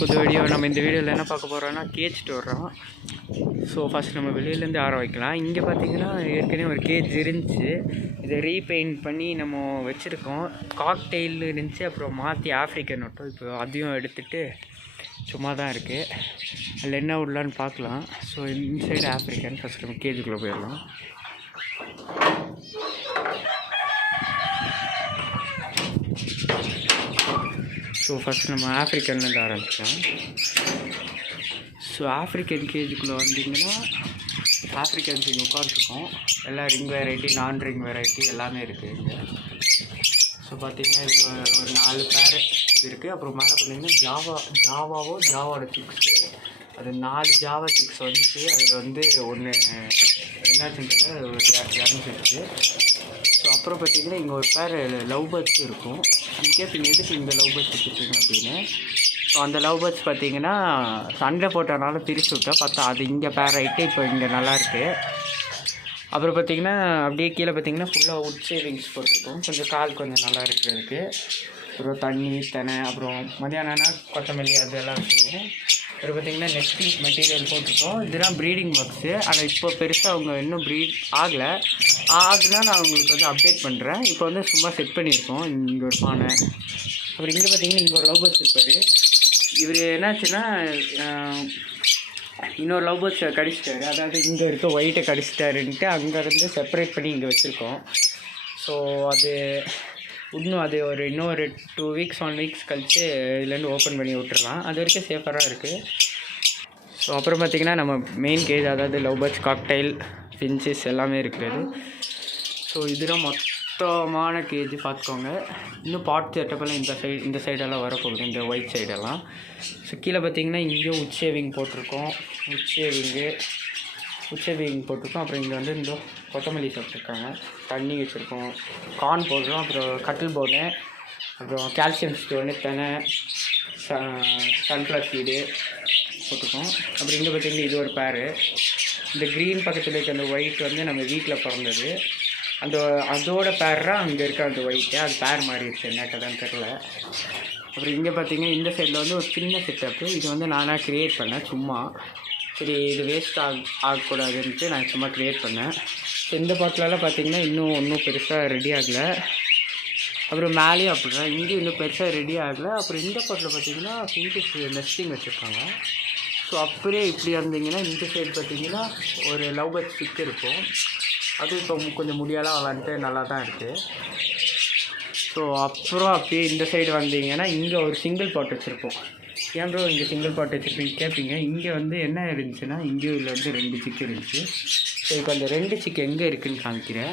புது வீடியோ. நம்ம இந்த வீடியோவில் என்ன பார்க்க போகிறோம்னா கேஜ் வர்றோம். ஸோ ஃபஸ்ட் நம்ம வெளியிலேருந்து ஆரம்பிக்கலாம். இங்கே பார்த்தீங்கன்னா ஏற்கனவே ஒரு கேஜ் இருந்துச்சு, இதை ரீபெயிண்ட் பண்ணி நம்ம வச்சுருக்கோம். காக்டெயில் இருந்துச்சு, அப்புறம் மாற்றி ஆஃப்ரிக்கன் விட்டோம். இப்போ அதையும் எடுத்துகிட்டு சும்மா தான் இருக்குது. அதில் என்ன விடலான்னு பார்க்கலாம். ஸோ இன்சைடு ஆஃப்ரிக்கன் ஃபஸ்ட் நம்ம கேஜுக்குள்ளே போயிடலாம். ஸோ ஃபஸ்ட் நம்ம ஆஃப்ரிக்கன்லேருந்து ஆரம்பிச்சோம். ஸோ ஆஃப்ரிக்கன் கேஜுக்குள்ளே வந்தீங்கன்னா ஆஃப்ரிக்கன்ஸ் இங்கே உட்காந்துருக்கோம். எல்லாம் ரிங் வெரைட்டி, நான் ரிங் வெரைட்டி எல்லாமே இருக்குது இங்கே. ஸோ பார்த்திங்கன்னா இது ஒரு 4 பேர் இருக்குது. அப்புறம் மேலே பார்த்தீங்கன்னா ஜாவாவோட சிக்ஸு, அது 4 ஜாவா சிக்ஸ் வந்துச்சு. அதில் வந்து ஒன்று என்னாச்சுன்னு ஒரு இறந்துச்சு. ஸோ அப்புறம் பார்த்திங்கன்னா இங்கே ஒரு பேர் லவ் பேர்ட்ஸும் இருக்கும். இன்கேஸ் இங்கே எதுக்கு இந்த லவ் பேர்ட்ஸ் வச்சுருக்கீங்க அப்படின்னு. ஸோ அந்த லவ் பேர்ட்ஸ் பார்த்திங்கன்னா சண்டை போட்டனால பிரித்து விட்டா பார்த்தா அது இங்கே பேர் ஆகிட்டு இப்போ இங்கே நல்லாயிருக்கு. அப்புறம் பார்த்திங்கன்னா அப்படியே கீழே பார்த்திங்கன்னா ஃபுல்லாக உட் சேவிங்ஸ் போட்டிருக்கோம். கொஞ்சம் கால் கொஞ்சம் நல்லா இருக்கிறதுக்கு. அப்புறம் தண்ணி தெனை, அப்புறம் மதியானம்னா கொத்தமல்லி அதெல்லாம் வச்சுருக்கோம். அப்புறம் பார்த்திங்கன்னா நெஸ்டிங் மெட்டீரியல் போட்டிருக்கோம். இதெல்லாம் ப்ரீடிங் ஒர்க்ஸு. ஆனால் இப்போ பெருசாக அவங்க இன்னும் ப்ரீட் ஆகுனா நான் உங்களுக்கு வந்து அப்டேட் பண்ணுறேன். இப்போ வந்து சும்மா செட் பண்ணியிருக்கோம். இங்கே ஒரு பானை. அப்புறம் இங்கே பார்த்திங்கன்னா இங்கே ஒரு லவ் பேர்ட்ஸ் இருப்பார். இவர் என்னாச்சுன்னா இன்னொரு லவ் பேர்ட்ஸை கடிச்சிட்டாரு. அதாவது இங்கே இருக்க ஒயிட்டை கடிச்சிட்டாருன்ட்டு அங்கேருந்து செப்பரேட் பண்ணி இங்கே வச்சுருக்கோம். ஸோ அது இன்னொரு 2 வீக்ஸ் 1 வீக்ஸ் கழித்து இதுலேருந்து ஓப்பன் பண்ணி விட்டுறலாம். அது வரைக்கும் சேஃபராக இருக்குது. ஸோ அப்புறம் பார்த்திங்கன்னா நம்ம மெயின் கேஜ், அதாவது லவ் பேர்ட்ஸ், காக்டெயில், ஃபின்ச்சஸ் எல்லாமே இருக்குது. ஸோ இதெல்லாம் மொத்தமான கேஜ் பார்த்துக்கோங்க. இன்னும் பாட் செட்டப்பெல்லாம் இந்த சைடெல்லாம் வரப்போகுது, இந்த ஒயிட் சைடெல்லாம். ஸோ கீழே பார்த்திங்கன்னா இங்கேயும் உட் ஷேவிங் போட்டிருக்கோம். உட் ஷேவிங் போட்டிருக்கோம். அப்புறம் இங்கே வந்து இந்த கொத்தமல்லி சாப்பிட்ருக்காங்க, தண்ணி வச்சுருக்கோம், கார்ன் போடுறோம், அப்புறம் கட்டில் போர்டு, அப்புறம் கால்சியம் ஸ்டோனு, தெனை, சன்ஃப்ளவர் சீடு போட்டிருக்கோம். அப்புறம் இங்கே பார்த்திங்கன்னா இது ஒரு பேரு. இந்த க்ரீன் பக்கத்தில் இருக்க அந்த ஒயிட் வந்து நம்ம வீட்டில் பிறந்தது. அதோட பேர் தான் அங்கே இருக்க அந்த ஒயிட்டு. அது பேர் மாறிடுச்சு, என்ன கதைன்னு தெரில. அப்புறம் இங்கே பார்த்திங்கன்னா இந்த சைடில் வந்து ஒரு சின்ன செட்டப்பு. இது வந்து நானாக க்ரியேட் பண்ணேன் சும்மா. சரி, இது வேஸ்ட் ஆகக்கூடாதுன்ட்டு நான் சும்மா க்ரியேட் பண்ணேன். ஸோ இந்த பாட்டிலெல்லாம் பார்த்திங்கன்னா இன்னும் பெருசாக ரெடி ஆகலை. அப்புறம் மேலேயும் அப்படி தான், இங்கேயும் இன்னும் பெருசாக ரெடி ஆகலை. அப்புறம் இந்த பாட்டில் பார்த்திங்கன்னா ஃபின்ச்சஸ் நெஸ்டிங் வச்சுருக்காங்க. ஸோ அப்படியே இப்படி இருந்தீங்கன்னா இந்த சைடு பார்த்திங்கன்னா ஒரு லவ் பேர்ட்ஸ் ஸ்டிக் இருக்கும். அது இப்போ கொஞ்சம் முடியெல்லாம் விளாண்டுட்டு நல்லா தான் இருக்குது. ஸோ அப்புறம் அப்படியே இந்த சைடு வந்தீங்கன்னா இங்கே ஒரு சிங்கிள் பாட் வச்சுருப்போம். ஏன் ப்ரோ இங்கே சிங்கிள் பாட் வச்சுருப்பீங்க கேட்பீங்க. இங்கே வந்து என்ன இருந்துச்சுன்னா இங்கேயும் இதில் வந்து 2 சிக்கு இருந்துச்சு. ஸோ இப்போ அந்த 2 சிக்கு எங்கே இருக்குதுன்னு காமிக்கிறேன்.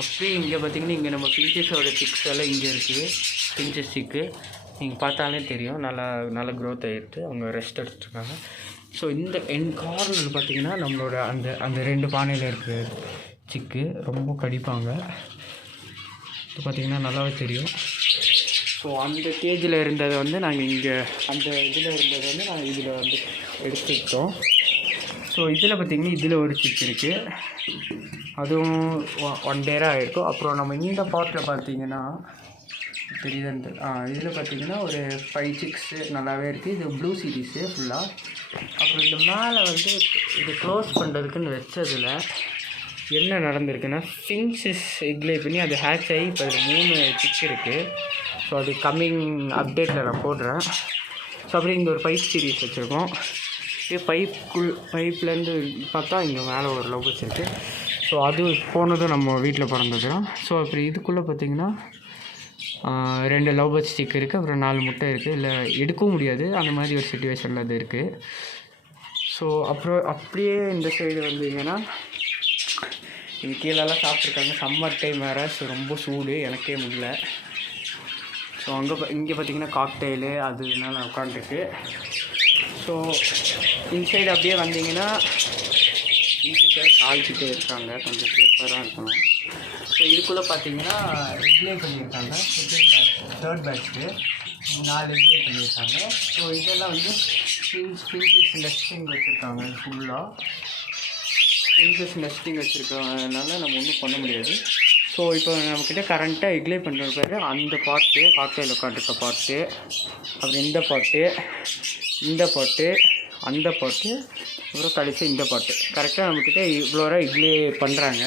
அப்படியே இங்கே பார்த்திங்கன்னா இங்கே நம்ம ஃபின்ச்சஸோட சிக்ஸ் எல்லாம் இங்கே இருக்குது. ஃபின்ச்சஸ் சிக்கு நீங்கள் பார்த்தாலே தெரியும், நல்லா க்ரோத் ஆகிடுது. அவங்க ரெஸ்ட் எடுத்துருக்காங்க. ஸோ இந்த கார்னர் பார்த்திங்கன்னா நம்மளோட அந்த 2 பானையில் இருக்கிற சிக்கு ரொம்ப கடிப்பாங்க. இப்போ பார்த்திங்கன்னா நல்லாவே தெரியும். ஸோ அந்த கேஜில் இருந்ததை வந்து நாங்கள் இங்கே அந்த இதில் இருந்ததை வந்து நாங்கள் இதில் வந்து எடுத்துக்கிட்டோம். ஸோ இதில் பார்த்திங்கன்னா இதில் ஒரு சிக் இருக்குது, அதுவும் 1 டேராக ஆகிருக்கும். அப்புறம் நம்ம இந்த பாட்டில் பார்த்திங்கன்னா தெரியுது, இதில் பார்த்திங்கன்னா ஒரு 5 சிக்ஸு நல்லாவே இருக்குது. இது ப்ளூ சீரீஸு ஃபுல்லாக. அப்புறம் இந்த மேலே வந்து இது க்ளோஸ் பண்ணுறதுக்குன்னு வச்சதில் என்ன நடந்திருக்குன்னா ஃபின்ச்சஸ் எக்லே பண்ணி அது ஹேட்ச் ஆகி இப்போ 3 சிக்ஸ் இருக்குது. ஸோ அது கம்மிங் அப்டேட்டில் நான் போடுறேன். ஸோ அப்படியே இங்கே ஒரு பைப் சீரீஸ் வச்சுருக்கோம். இது பைப்லேருந்து பார்த்தா இங்கே மேலே ஒரு லவ் பேர்ட்ஸ் இருக்குது. ஸோ அது போனதும் நம்ம வீட்டில் பிறந்தது தான். ஸோ அப்புறம் இதுக்குள்ளே பார்த்திங்கன்னா 2 லவ் பேர்ட்ஸ் ஸ்டிக் இருக்குது. அப்புறம் 4 முட்டை இருக்குது. இல்லை எடுக்கவும் முடியாது, அந்த மாதிரி ஒரு சிச்சுவேஷனில் அது இருக்குது. ஸோ அப்புறம் அப்படியே இந்த சைடு வந்தீங்கன்னா இங்கே கீழெல்லாம் சாப்பிட்ருக்காங்க. சம்மர் டைம் வேறு, ஸோ ரொம்ப சூடு, எனக்கே முடியல. ஸோ இங்கே பார்த்திங்கன்னா காக்டெயிலு அது இதனால் உட்காந்துருக்கு. ஸோ இன்சைடு அப்படியே வந்தீங்கன்னா இன்சைடு காய்ச்சிட்டே இருக்காங்க, கொஞ்சம் சேஃபராக இருக்கணும். ஸோ இதுக்குள்ளே பார்த்திங்கன்னா இட்லே பண்ணியிருக்காங்க. தேர்ட் பேட்ச்க்கு 4 இட்லே பண்ணியிருக்காங்க. ஸோ இதெல்லாம் வந்து ஃபின்ச்சஸ் நெஸ்டிங் வச்சுருக்காங்க. ஃபுல்லாக ஃபின்ச்சஸ் நெஸ்டிங் வச்சுருக்கனால நம்ம ஒன்றும் பண்ண முடியாது. ஸோ இப்போ நம்மக்கிட்ட கரண்ட்டாக இக்லே பண்ணுற பேர் அந்த பாட்டு காக்டெயில் உட்காந்துருக்க பாட்டு, அப்புறம் இந்த பாட்டு, இந்த பாட்டு, அந்த பாட்டு, அப்புறம் கடைசி இந்த பாட்டு. கரெக்டாக நம்மக்கிட்ட இவ்வளோ இட்லி பண்ணுறாங்க.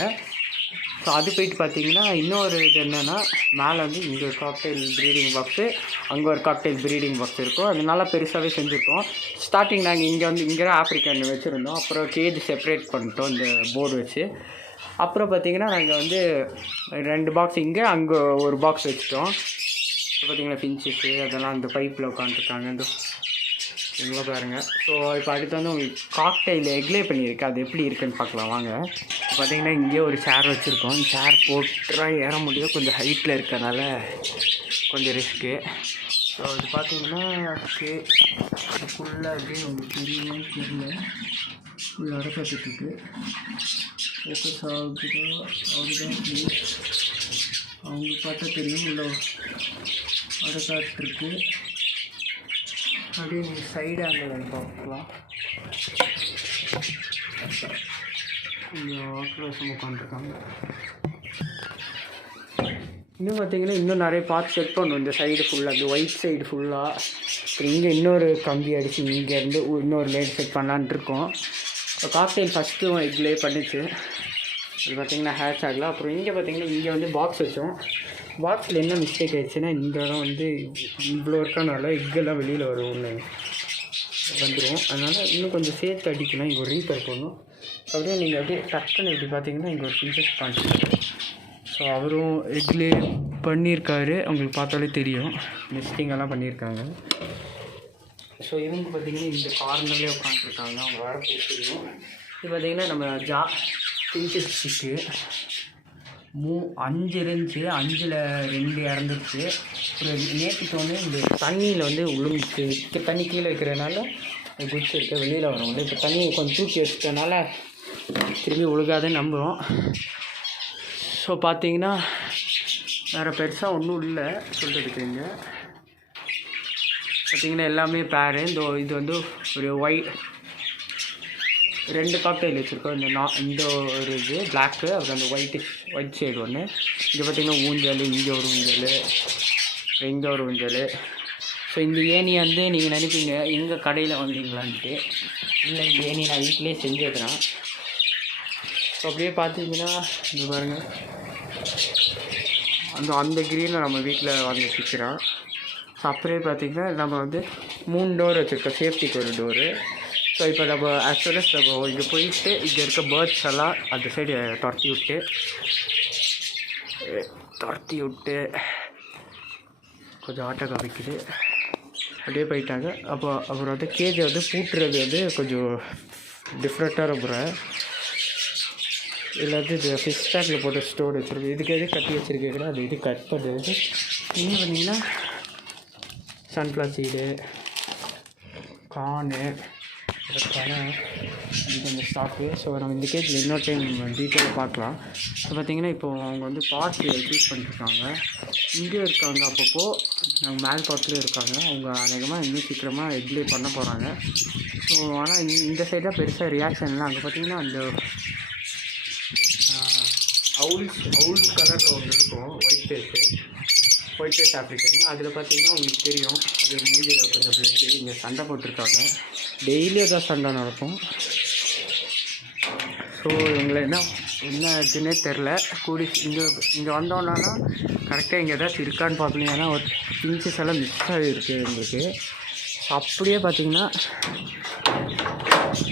ஸோ அது போயிட்டு பார்த்தீங்கன்னா இன்னொரு இது என்னென்னா, மேலே வந்து இங்கே ஒரு காக்டெயில் ப்ரீடிங் பாக்ஸு, அங்கே ஒரு காக்டெயில் ப்ரீடிங் பாக்ஸ் இருக்கும். அது நல்லா பெருசாகவே செஞ்சுருக்கோம். ஸ்டார்டிங் நாங்கள் இங்கே தான் ஆப்ரிக்கன் வச்சுருந்தோம். அப்புறம் கேஜ் செப்பரேட் பண்ணிட்டோம் இந்த போர்டு வச்சு. அப்புறம் பார்த்திங்கன்னா நாங்கள் வந்து 2 பாக்ஸ் இங்கே, அங்கே ஒரு பாக்ஸ் வச்சுட்டோம். இப்போ பார்த்திங்கன்னா ஃபின்ச்சஸு அதெல்லாம் அந்த பைப்பில் உட்காந்துருக்காங்க. இந்த இவ்வளோ பாருங்கள். ஸோ இப்போ அடுத்து வந்து உங்களுக்கு காக்டெயில் எக்லே பண்ணியிருக்கு, அது எப்படி இருக்குன்னு பார்க்கலாம் வாங்க. பார்த்திங்கன்னா இங்கேயே ஒரு சேர் வச்சுருக்கோம். சேர் போட்டுறா ஏற முடியும், கொஞ்சம் ஹைட்டில் இருக்கனால கொஞ்சம் ரிஸ்க்கு. ஸோ அது பார்த்திங்கன்னா ஃபுல்லாக அப்படியே உங்களுக்கு தெரியுமே தெரியல, ஃபுல் அடக்காத்துக்கு ஃபோக்கஸ் ஆகுதோ அதுதான் அவங்களுக்கு பார்த்தா தெரியும், உள்ள அடக்காட்டுருக்கு. அப்படியே நீங்கள் சைடு ஆங்கிள் பார்க்கலாம். கொஞ்சம் ஆக்ரோஷம் உட்காந்துருக்காங்க. இன்னும் பார்த்தீங்கன்னா இன்னும் நிறைய பார்த்து செட் பண்ணுவோம். இந்த சைடு ஃபுல்லாக, அந்த ஒயிட் சைடு ஃபுல்லாக. அப்புறம் இங்கே இன்னொரு கம்பி அடித்து இங்கேருந்து இன்னொரு லேட் செட் பண்ணலான்ட்டு இருக்கோம். காக்டெயில் ஃபஸ்ட்டு எக்லே பண்ணிச்சு, அது பார்த்திங்கன்னா ஹேட்ச் ஆகல. அப்புறம் இங்கே பார்த்திங்கன்னா இங்கே வந்து பாக்ஸ் வச்சோம். பாக்ஸில் என்ன மிஸ்டேக் ஆகிடுச்சுன்னா, இந்த இடம் வந்து இவ்வளோ இருக்கனால எக்கெல்லாம் வெளியில் வரும், ஒன்று வந்துடும். அதனால் இன்னும் கொஞ்சம் சேர்த்து அடிக்கலாம். இங்கே ஒரு ரீப்பர் போடணும். அப்படியே நீங்கள் அப்படியே டக்குன்னு எப்படி பார்த்தீங்கன்னா இங்கே ஒரு பின்சஸ் கான்செப்ட். ஸோ அவரும் எக்லே பண்ணியிருக்காரு, அவங்களுக்கு பார்த்தாலே தெரியும், மிஸ்டிங்கெல்லாம் பண்ணியிருக்காங்க. ஸோ இவங்க பார்த்திங்கன்னா இந்த கார்னர்லேயே உட்காந்துருக்காங்க, அவங்க வர தெரியும். இது பார்த்திங்கன்னா நம்ம பின்சஸ்க்கு 5 இருந்துச்சு, 5ல் 2 இறந்துருச்சு. ஒரு நேற்றுக்கு வந்து இந்த தண்ணியில் வந்து உளுந்துச்சு, தண்ணி கீழே வைக்கிறதுனால குச்சி இருக்க வெளியில் வரும். இப்போ தண்ணி கொஞ்சம் தூக்கி வச்சுட்டனால திரும்பி உழுகாதுன்னு நம்புகிறோம். ஸோ பார்த்தீங்கன்னா வேறு பெருசாக ஒன்றும் இல்லை சொல்கிறதுக்கு. இங்கே பார்த்திங்கன்னா எல்லாமே பேரு. இது வந்து ஒரு ரெண்டு காக்டெயில் வச்சுருக்கோம். இந்த ஒரு இது பிளாக்கு, அப்புறம் அந்த ஒயிட் சைடு ஒன்று. இங்கே பார்த்திங்கன்னா ஊஞ்சல், இங்கே ஒரு ஊஞ்சல், இங்கே ஒரு ஊஞ்சல். ஸோ இந்த ஏணி வந்து நீங்கள் நினைப்பீங்க எங்கள் கடையில் வந்தீங்களான்ட்டு. இல்லை, இந்த ஏணி நான் வீட்டிலே செஞ்சுக்கிறேன். ஸோ அப்படியே பார்த்தீங்கன்னா இது பாருங்கள், அந்த க்ரீனில் நம்ம வீட்டில் வாங்கி வச்சுக்கிறோம். ஸோ அப்படியே பார்த்திங்கன்னா நம்ம வந்து 3 டோர் வச்சுருக்கோம், சேஃப்டிக்கு ஒரு டோரு. ஸோ இப்போ நம்ம ஆக்சுவலாக நம்ம இங்கே போயிட்டு இங்கே இருக்க பேர்ட்ஸ் எல்லாம் அந்த சைடு துரத்தி விட்டு கொஞ்சம் ஆட்டோ காமிக்குது, அப்படியே போயிட்டாங்க. அப்புறம் வந்து கேஜை வந்து பூட்டுறது வந்து கொஞ்சம் டிஃப்ரெண்ட்டாக ரொம்ப இதில் வந்து இது ஃபிஷ் டேங்கில் போட்டு ஸ்டோர் வச்சுருக்கு. இதுக்கு எது கட்டி வச்சுருக்கீங்கன்னா அது இது கட் பண்ணுறது. இங்கே பார்த்தீங்கன்னா சன்ஃப்ளவர் சீடு, கார்னு, இது கொஞ்சம் ஸ்டாக்கு. ஸோ நம்ம இந்த கேஜில் இன்னொரு டைம் டீட்டெயிலாக பார்க்கலாம். ஸோ பார்த்திங்கன்னா இப்போது அவங்க வந்து பார்ட்ஸ் சூஸ் பண்ணிட்டுருக்காங்க. இங்கேயும் இருக்காங்க, அப்பப்போ அவங்க மேல் பார்ட்லேயும் இருக்காங்க. அவங்க அநேகமாக இன்னும் சீக்கிரமாக எக்லே பண்ண போகிறாங்க. ஸோ ஆனால் இந்த சைடு தான் பெருசாக ரியாக்ஷன்லாம். அங்கே பார்த்திங்கன்னா அந்த அவுல் கலரில் ஒன்று இருக்கும், ஒயிட் ஃபேஸ் ஆப்ரிக்கன். அதில் பார்த்திங்கன்னா உங்களுக்கு தெரியும், அது மூஞ்சியில் கொஞ்சம் பிளட்டு. இங்கே சண்டை போட்டிருக்காங்க, டெய்லியும் தான் சண்டை நடக்கும். ஸோ இவங்களை என்ன இதுன்னே தெரில. இங்கே வந்தோன்னா கரெக்டாக இங்கே ஏதாச்சும் இருக்கான்னு பார்க்கணும். ஏன்னா ஒரு பின்ச்சஸ் எல்லாம் மிஸ் ஆகிருக்கு எங்களுக்கு. அப்படியே பார்த்திங்கன்னா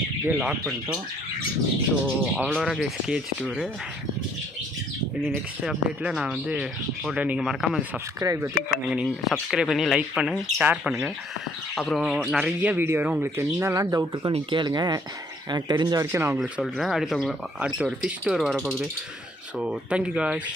இப்படியே லாக் பண்ணிட்டோம். ஸோ அவ்வளோவா கேஜ் டூரு. இனி நெக்ஸ்ட் அப்டேட்டில் நான் வந்து போட்டேன். நீங்கள் மறக்காமல் சப்ஸ்கிரைப் பண்ணுங்கள். நீங்கள் சப்ஸ்கிரைப் பண்ணி லைக் பண்ணுங்கள், ஷேர் பண்ணுங்கள். அப்புறம் நிறைய வீடியோ வரும். உங்களுக்கு என்னெல்லாம் டவுட் இருக்கோ நீங்கள் கேளுங்க, எனக்கு தெரிஞ்ச வரைக்கும் நான் உங்களுக்கு சொல்கிறேன். அடுத்த ஒரு ஃபிஷ் டூர் வரப்போகுது. So thank you guys.